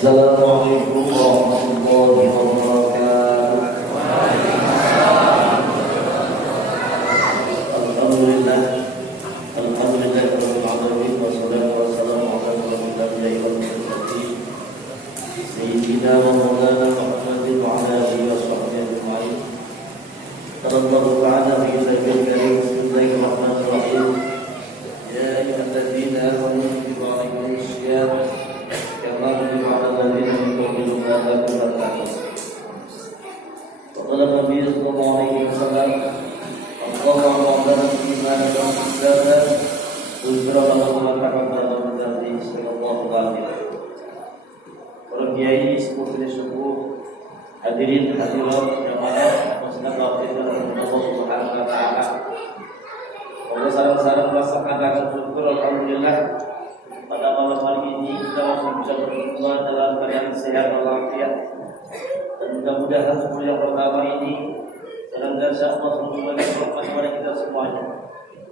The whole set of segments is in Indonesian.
Assalamualaikum warahmatullahi wabarakatuh. Alhamdulillah, alhamdulillah rabbil alamin, wassalatu wassalamu ala rasulillah wal mursalin sayyidina wa maulana Muhammadin wa ala alihi wa sahbihi ajma'in. Sallallahu ta'ala fi sayyidil karim. Bismillahirrahmanirrahim. Ya ayyuhalladzina amanu kutiba alaikumus syiyam kama kutiba alal ladzina min qablikum la'allakum tattaqun. Qala Nabi sallallahu alaihi wasallam, Allahu a'lam bima yaquluna uzra wa taqabbal dari sallallahu alaihi wasallam. Para kiai sepuh-sepuh, hadirin hadirat jamaah muslimin Allah Subhanahu wa taala. Allah sarang-sarang merasakan rasa syukur alhamdulillah pada malam hari ini kita masih bisa berkumpul dalam keadaan sehat walafiat. Dan mudah-mudahan sebelum yang pertama ini senantiasa Allah memberikan rahmat kepada kita semuanya.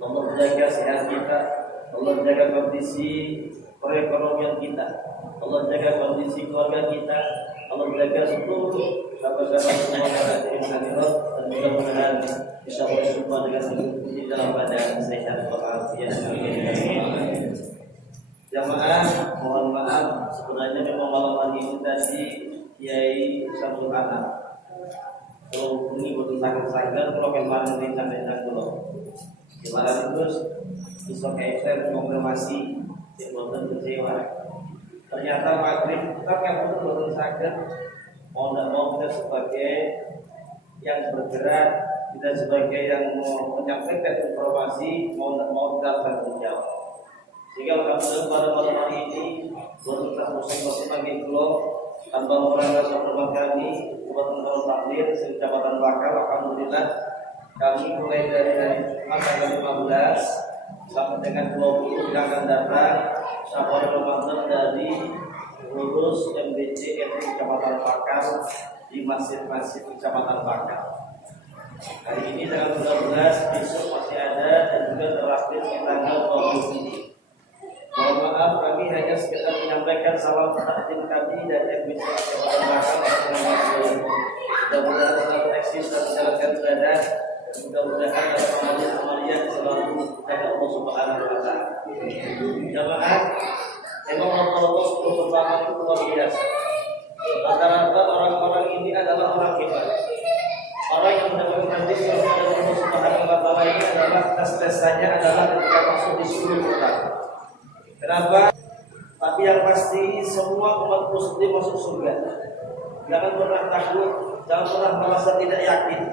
Allah menjaga sehat kita, Allah menjaga kondisi perekonomian kita, Allah menjaga kondisi keluarga kita, Allah menjaga seluruh sahabat-sahabat semua yang ada di akhirat, dan mudah-mudahan bisa berjumpa dengan di dalam badan sehat walafiat. Jamaah, mohon maaf, sebenarnya memang malam hari ini tadi Kiai Samsul Anak kalau ini butuh sakit-sakit, kalau kemarin rencana dulu kemarin terus besok KFC konfirmasi yang buatan kecewa. Ternyata maghrib kita kan butuh sakit, mau tidak mau kita sebagai yang bergerak, kita sebagai yang mau menyampaikan informasi, mau tidak mau kita tanggung jawab. Sehingga alhamdulillah pada malam hari ini berkat musibah pagi pulau tanpa merangkak sahabat kami buat menurut takdir Kecamatan Bakal. Alhamdulillah kami mulai dari hari Jumat tanggal 15 sampai dengan 20 yang akan datang sahabat Ramadan dari lulus MBC Kecamatan Bakal di masjid-masjid Kecamatan Bakal. Hari ini tanggal 13, besok masih ada, dan juga terakhir di tanggal 20 ini. Mohon maaf, kami hanya sekedar menyampaikan salam takdim kami dari MBC Kecamatan Bakal. Mudah-mudahan selalu eksis dan menjalankan ibadah. Mudah-mudahan amalia selalu dari Allah Subhanahu wa taala. Jamaah, memang Allah Subhanahu wa taala itu luar biasa. Rata-rata orang-orang ini adalah orang hebat. Orang yang mendapatkan rezeki dari Allah Subhanahu wa taala ini adalah tes-tesannya adalah ketika masuk di surga pertama. Kenapa? Tapi yang pasti semua umat muslim masuk surga. Jangan pernah takut, jangan pernah merasa tidak yakin.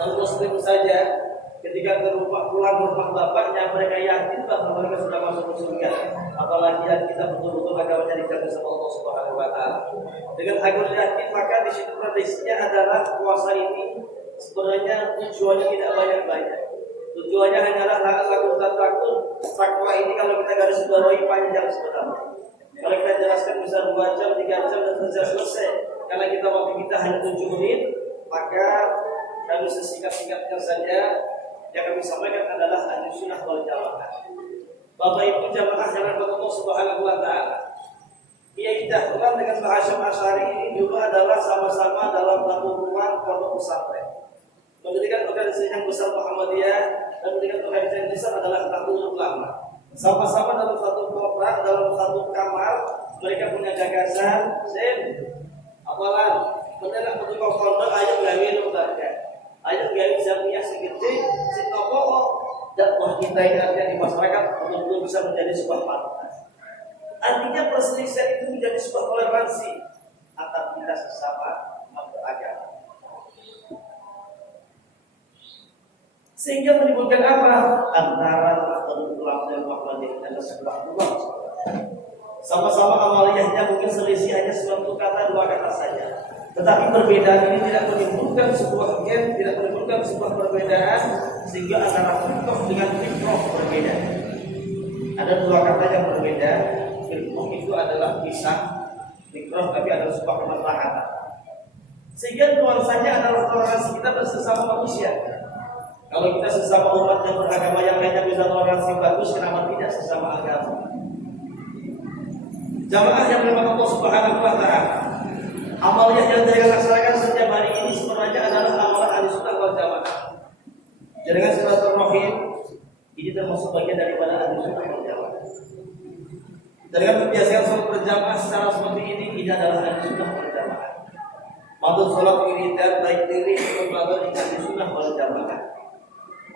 Non muslim saja ketika ke rumah pulang ke rumah bapaknya mereka yakin bahwa mereka sudah masuk ke surga. Apalagi yang kita betul-betul agamanya dijaga sama Allah Subhanahu wa taala. Dengan agar yakin maka di situ tradisinya adalah puasa ini sebenarnya tujuannya tidak banyak-banyak. Tujuannya hanyalah lakukan takwa ini kalau kita garis bawahi panjang sebenarnya. Kalau kita jelaskan bisa 2 jam, 3 jam dan sudah selesai. Karena kita waktu kita hanya 7 menit, maka kami sesingkat-singkatnya saja yang kami sampaikan adalah ahli sunnah wal jamaah. Bapak Ibu jamaah yang Allah Subhanahu wa taala. Kiai Dahlan dengan Mbah Hasyim Asy'ari ini dulu adalah sama-sama dalam satu rumah pondok pesantren. Mendirikan organisasi yang besar Muhammadiyah dan mendirikan organisasi yang besar adalah Nahdlatul Ulama. Sama-sama dalam satu kontrak, dalam satu kamar, mereka punya gagasan. Apalan, mendengar petugas pondok ayo gawe lembaga, ayo gawe jamiah segede, si tokoh dakwah kita ini artinya di masyarakat betul-betul bisa menjadi sebuah manfaat. Artinya perselisihan itu menjadi sebuah toleransi antar kita sesama beragama. Sehingga menimbulkan apa? Antara Nahdlatul Ulama dan Muhammadiyah adalah sebuah ruang. Sama-sama amaliyahnya mungkin selisih hanya suatu kata, 2 kata saja. Tetapi perbedaan ini tidak menimbulkan sebuah gap, tidak menimbulkan sebuah perbedaan sehingga antara fiqh dengan fiqh berbeda. Ada 2 kata yang berbeda. Fiqh itu adalah pisah, fiqh tapi adalah sebuah kemaslahatan. Sehingga nuansanya adalah toleransi kita bersama manusia. Kalau kita sesama umat yang beragama yang lainnya bisa toleransi bagus, kenapa tidak sesama agama? Jamaah yang memang Allah Subhanahu wa taala. Amalnya yang kita laksanakan setiap hari ini sebenarnya adalah amalan Ahlussunnah wal Jamaah. Dengan silaturahim ini termasuk bagian daripada Ahlussunnah wal Jamaah. Dengan kebiasaan sholat berjamaah secara seperti ini adalah Ahlussunnah wal Jamaah. Maksud sholat wiridan baik diri atau di Ahlussunnah wal Jamaah.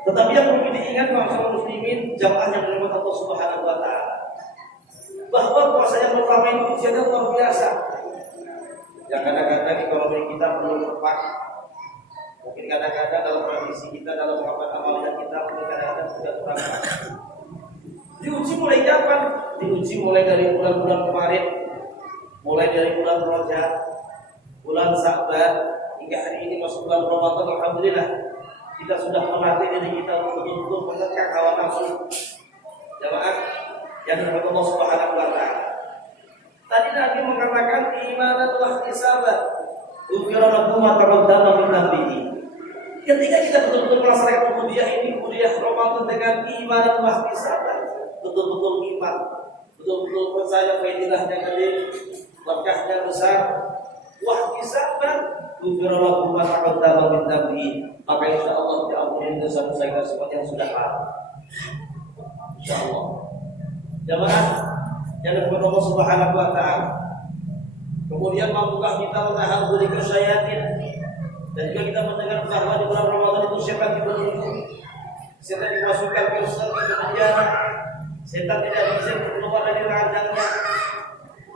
Tetapi yang perlu diingat kaum muslimin jamaah yang menerima Allah Subhanahu wa taala, bahwa puasa yang pertama ini ujiannya luar biasa. Yang kadang-kadang ekonomi kita belum tepat. Mungkin kadang-kadang dalam kondisi kita, dalam melakukan amalan kita, mungkin kadang-kadang sudah kurang. Diuji mulai kapan? Diuji mulai dari bulan-bulan kemarin, mulai dari bulan Rajab, bulan Sa'ban, hingga hari ini masuk bulan Ramadan. Alhamdulillah kita sudah melatih diri kita untuk betul-betul menekan hawa nafsu. Jamaah yang dirahmati Allah Subhanahu wa taala. Tadi Nabi mengatakan imanan wa ihtisaban. Ufira lakum ma taqaddama min dhanbihi. Ketika kita betul-betul melaksanakan ubudiyah ini, ubudiyah Ramadan dengan imanan wa ihtisaban, betul-betul iman, betul-betul percaya faedahnya gede, berkahnya besar. Wa ihtisaban, ufira lakum ma taqaddama min dhanbihi. Maka insyaallah diampuni dosa-dosa kita seperti yang sudah lalu. Insyaallah. Jamaah yang dirahmati Allah Subhanahu wa taala. Kemudian mampukah kita menahan diri kesyayatin, dan juga kita mendengar bahwa di bulan Ramadan itu setan dibelenggu, setan dimasukkan ke penjara, setan tidak bisa keluar dari ranjangnya.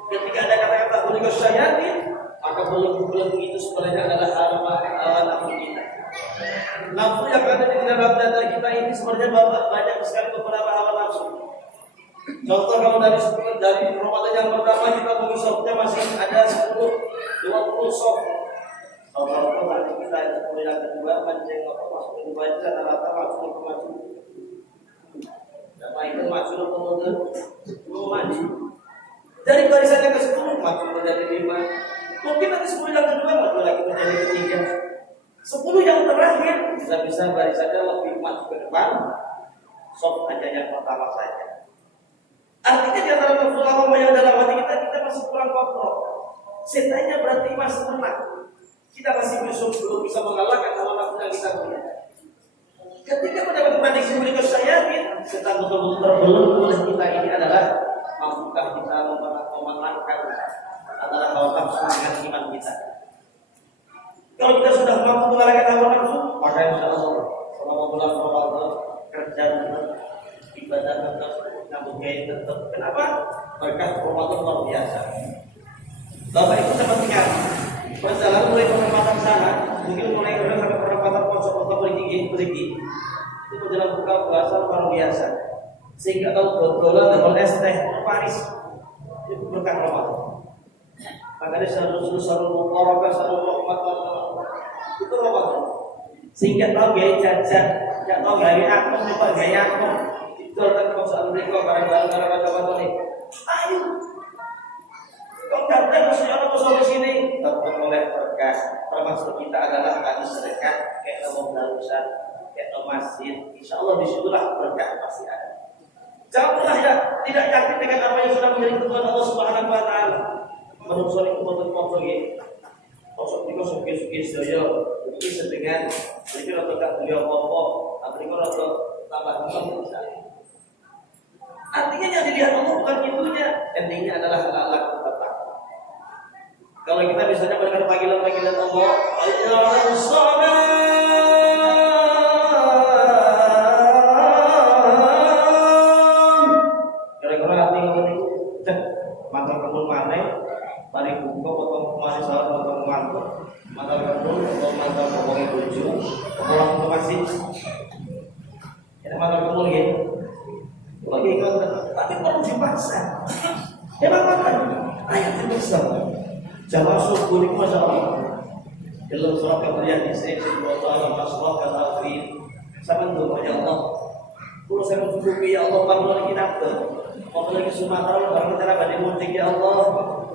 Ketika ada kata-kata diri kesyayatin, maka belenggu itu sebenarnya adalah hawa nafsu kita. Nafsu yang ada di dalam dada kita ini sebenarnya banyak sekali beberapa hawa nafsu. Contoh kalau dari Ramadan yang pertama kita mengisopnya masih ada 10-20 soft. Kalau nanti kita mulai yang kedua pancing masuk ke dua itu rata-rata masuk ke maju. Nama itu maju kemudian maju. Dari barisan yang ke-10 maju menjadi 5. Mungkin nanti 10 yang kedua maju lagi menjadi 3. 10 yang terakhir bisa barisannya lebih maju ke depan. Soft aja yang pertama saja. Artinya di antara nafsu lawamah yang dalam hati kita masih kurang kontrol. Setannya berarti masih menang. Kita masih belum bisa mengalahkan hawa nafsu yang kita punya. Ketika mendapat prediksi berikut syayatin, setan betul-betul terbelenggu oleh kita ini adalah mampukah kita memenangkan adalah hawa nafsu dengan iman kita. Kalau kita sudah mampu mengalahkan hawa nafsu, maka insyaallah selama bulan Ramadan kerja ibadah tetap, namun gaya tetap. Kenapa? Berkah Ramadan luar biasa. Bapak Ibu sepertinya perjalanan mulai penempatan sana, mungkin mulai sampai penempatan konsep-konsep beriki itu perjalanan buka puasa luar biasa. Sehingga kalau dolar double es teh Paris itu berkah Ramadan. Makanya selalu mubarakah, selalu rahmat itu Ramadan. Sehingga tahu gaya jajan, tidak tahu gaya akun, lupa gaya akun. Tentang perusahaan mereka barang-barang macam-macam ini. Ayo, kau datang ke sini, tetap oleh berkah. Termasuk kita adalah tadi sedekah, kayak nomor darusan, kayak nomor masjid. Insya Allah disitulah berkah pasti ada. Jangan pernah ya tidak yakin dengan apa yang sudah menjadi ketentuan Allah Subhanahu Wa Taala. Menurut saya ketentuan ini, kosong suki saya, ini sedengan, ini kalau tak beliau apa, tapi kalau tambah misalnya. Artinya yang dilihat Allah bukan itunya, endingnya adalah halal tetap. Kalau kita misalnya mendengar panggilan-panggilan Allah, kira-kira hati ini, maka kamu mana? Mari buka potong kemari salah potong mantu, maka kamu potong mantu potongnya tujuh, potong itu masih. Kita maka kamu lagi. Lagi tapi mau dipaksa. Emang apa? Ayat yang besar. Jamaah subuh ini masya Allah. Dalam surat Al-Qur'an di sini Allah Masrah al-Akhir. Sama doa ya Allah. Kalau saya mencukupi ya Allah bangun kita ke. Apalagi Sumatera baru kita dapat dimunting ya Allah.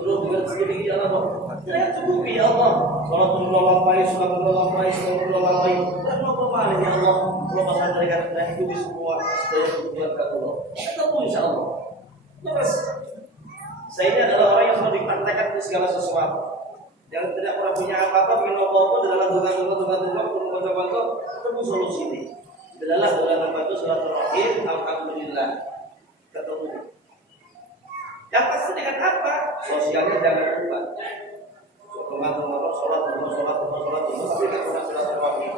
Dulu dengan segini ya Allah. Saya cukupi ya Allah. Salatullah alaihi wasallam. Dan mau kemana ya Allah? Kalau masalah mereka dan ikuti semua dari kebutuhan Allah. Ketemu insya Allah. Terus Saya ini adalah orang yang mau dipraktekkan ke segala sesuatu. Yang tidak pernah punya apa-apa, ingin apa-apa dalam tunggu ketemu solusi ini. Adalah dalam membantu silaturahim, alhamdulillah ketemu. Yang pasti dengan apa? Sosialnya jangan lupa. Sholat, tapi kan pernah silaturahim.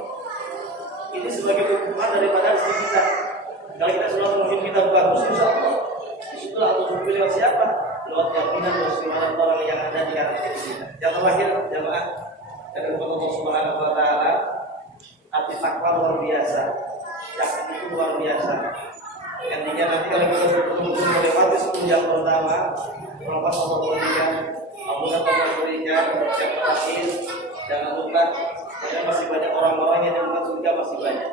Ini sebagai hukuman daripada rezeki kita. Kalau kita silaturahim kita bagus, insya Allah. Disitulah Allah berpilih siapa? Lewat jaminan musliman orang yang ada di kanan kita. Yang terakhir, jamaah dari Allah Subhanahu Wa Taala, arti takwa luar biasa. Yakin itu luar biasa. Intinya nanti kalau kita betul-betul melewati 10 jam pertama, melepas Allah berikan, Allah akan berikan yang terakhir. Jangan lupa, karena masih banyak orang-orang yang dalam surga masih banyak.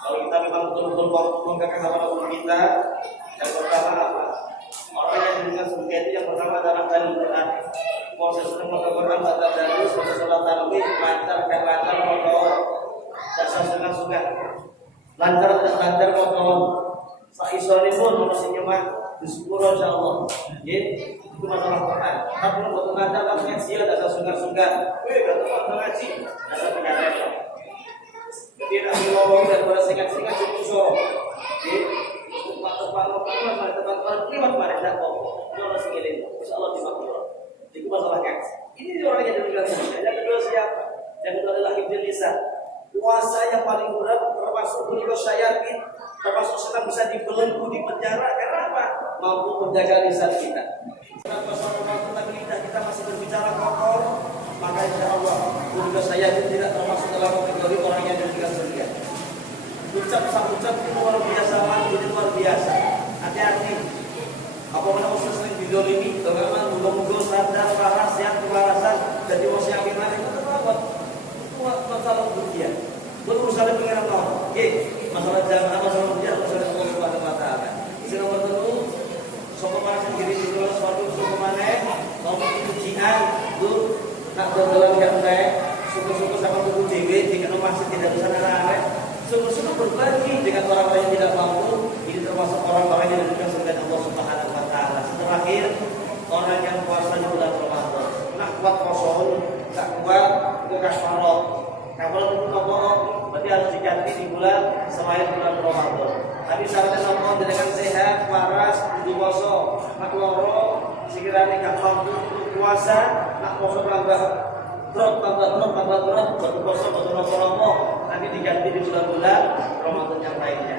Kalau kita memang betul-betul mengangkat nama kita, yang pertama apa? Orang yang dengan surga itu yang pertama adalah Al-Quran. Proses Al-Quran baca dari sholat tarawih lancar motor, dasar sungai lancar motor. Saisori pun masih nyemak di 10 insyaallah. Itu masalah Quran. Tapi untuk lancar kan ngaji dasar sungai. Kata orang ngaji dasar pengajar. Jadi nak ngomong dan bersengat-sengat ngaji usul. Tempat privat pada dakwah. Itu masih ngiling. Insyaallah dimakbul. Itu masalah ngaji. Ini orang yang demikian. Yang kedua siapa? Yang kedua adalah hifdzul lisan. Puasa yang paling berat termasuk beliau syayatin, termasuk setan bisa dibelenggu di penjara. Karena apa? Mampu menjaga lisan kita. Karena lidah kita masih berbicara kotor, maka insya Allah beliau syayatin tidak termasuk dalam kategori orang yang diberikan surga. Ucap itu luar biasa, itu luar biasa. Hati-hati. Apabila usaha sering didolimi, bagaimana mudah-mudahan sadar, waras, yang kewarasan, jadi wasi akhirnya itu terlambat. Masalah dunia, berurusan dengan Allah. Masalah jamaah, masalah dunia, masalah Allah Subhanahu Wa Taala. Sehingga bertemu, sokongan sendiri di dalam suatu sokongan, mau ujian, itu nak berjalan yang baik, syukur-syukur sama tubuh dewi, jika masih tidak bisa nalar, syukur-syukur berbagi dengan orang-orang yang tidak mampu. Ini termasuk orang-orang yang diberikan surga Allah Subhanahu Wa Taala. Terakhir, orang yang puasa di bulan Ramadan, nak kuat kosong, tak kuat itu kafarat. Kafarat itu bohong, berarti harus diganti di bulan selain bulan Ramadan. Tapi syaratnya sama dengan sehat, waras, puasa, nak loro, sekiranya gak mampu puasa, nak puasa tambah berat, berpuasa betul-betul nanti diganti di bulan-bulan Ramadan yang lainnya.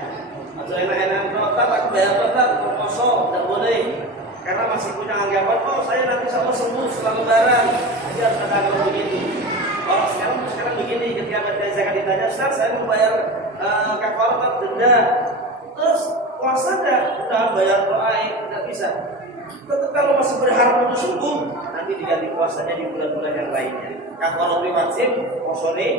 Atau enak-enak tak bayar tetap puasa, tidak boleh. Karena masih punya anggapan, saya nanti sama sembuh setelah lebaran. Jadi harus katakan begitu. Kalau sekarang begini, ketika saya ditanya, Ustaz, saya membayar kafarat denda, terus puasa udah bayar doa, tidak bisa. Tetap kalau masih berharap untuk sembuh, nanti diganti puasanya di bulan-bulan yang lainnya. Kafarat wajib, puasane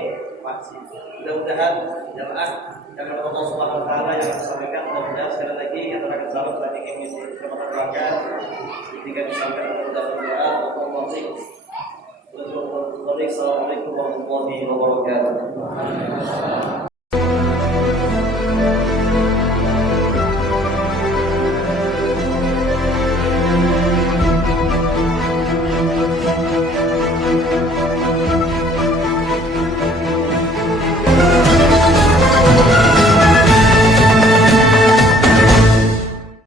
wajib. Mudah-mudahan jemaah yang Allah Subhanahu Wa Taala yang sampaikan, mudah-mudahan sekali lagi yang terakhir sahabat tadi ini bermanfaat. Ketika disampaikan mudah-mudahan Allah Assalamualaikum warahmatullahi wabarakatuh.